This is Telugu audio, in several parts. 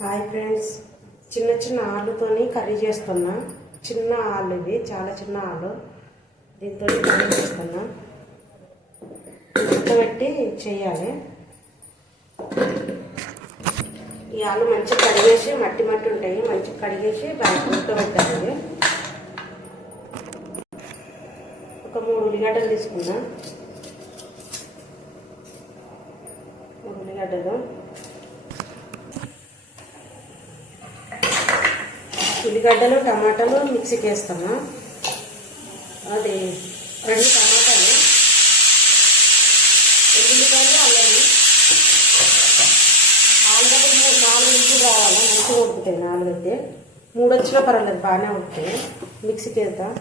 హాయ్ ఫ్రెండ్స్, చిన్న చిన్న ఆలుతోని కర్రీ చేస్తున్నా. చిన్న ఆలు, ఇవి చాలా చిన్న ఆలు. దీంతో కర్రీ చేస్తున్నా. ఉడకబెట్టి చేయాలి. ఈ ఆలు మంచిగా కడిగేసి, మట్టి మట్టి ఉంటాయి, మంచిగా కడిగేసి దానికి ఉడకబెట్టాలి. ఒక 3 ఉల్లిగడ్డలు తీసుకున్నా. 3 ఉల్లిగడ్డలు, ఉల్లిగడ్డలు, టమాటాలు మిక్సీకి వేస్తాను. అది 2 టమాటాలు, ఉల్లిగడ్డలు, అల్లం, ఆలుగడ్డలు 4 ఇంచులు రావాలి. మంచిగా ఉడుకుతాయి. 4 అయితే 3 వచ్చినా పర్వాలేదు, బాగానే ఉడుకుతాయి. మిక్సీకి వేద్దాం.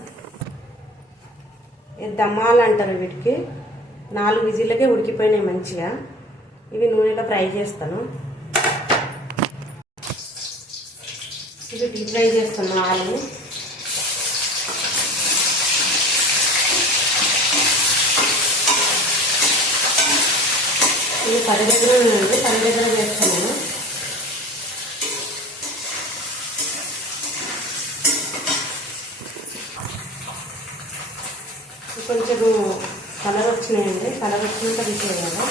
దమ్మాలు అంటారు వీటికి. 4 విజిల్లకే ఉడికిపోయినాయి మంచిగా. ఇవి నూనెలో ఫ్రై చేస్తాను. ఇది డీప్ ఫ్రై చేస్తున్నా ఆలు. ఇది 10 దగ్గర ఉందండి, 10 దగ్గర చేస్తున్నాను. కొంచెం కలర్ వచ్చినాయండి. కలర్ వచ్చినాక తీసేయాలి.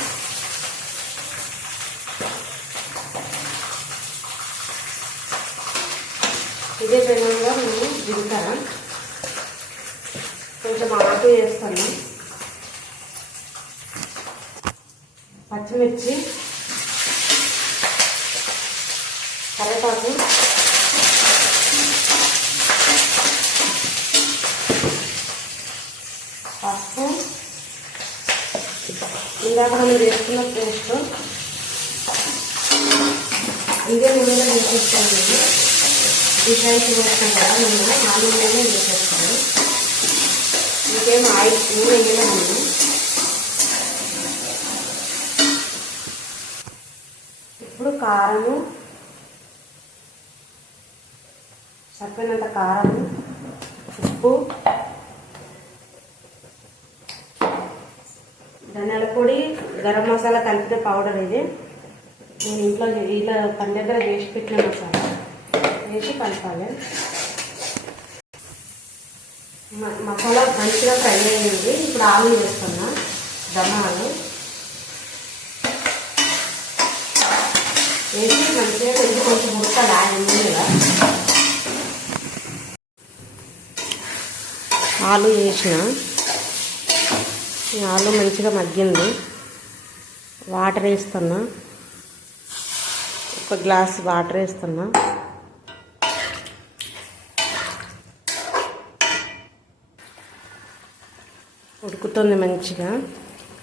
ఇదే విధంగా నేను జీలకర్ర కొంచెం ఆకు వేస్తాను. పచ్చిమిర్చి, కరివేపాకు, పసుపు, ఇందాక మనం వేసుకున్న పేస్ట్ ఇదే నూనెలో వేసేస్తాను. డిఫరెన్స్ వేస్తాం కదా, నేను ఆ నూనెలో వేసేస్తాను. ఇంకేం ఆయిల్ నూనె వేయలేదు. ఇప్పుడు కారము, సరిపోయినంత కారము, ఉప్పు, ధనియాల పొడి, గరం మసాలా కలిపిన పౌడర్. ఇది నేను ఇంట్లో ఇలా 10 దగ్గర వేసి పెట్టిన మసాలా వేసి కలపాలి. మసాలా మంచిగా ఫ్రై అయ్యింది. ఇప్పుడు ఆలు వేస్తున్నా. దమ్మాలు వేసి మంచిగా ఇది కొంచెం ఉడకాలి. ఆయిల్గా ఆలు వేసిన. ఆలు మంచిగా మగ్గింది. వాటర్ వేస్తున్నా. 1 గ్లాస్ వాటర్ వేస్తున్నా. ఉడుకుతుంది మంచిగా.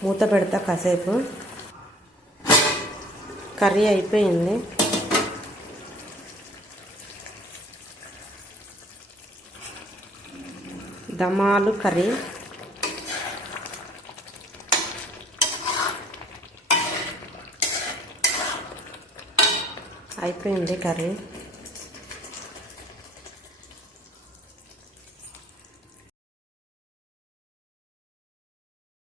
మూత పెడతా కాసేపు. కర్రీ అయిపోయింది. దమ్మాలు కర్రీ అయిపోయింది. కర్రీ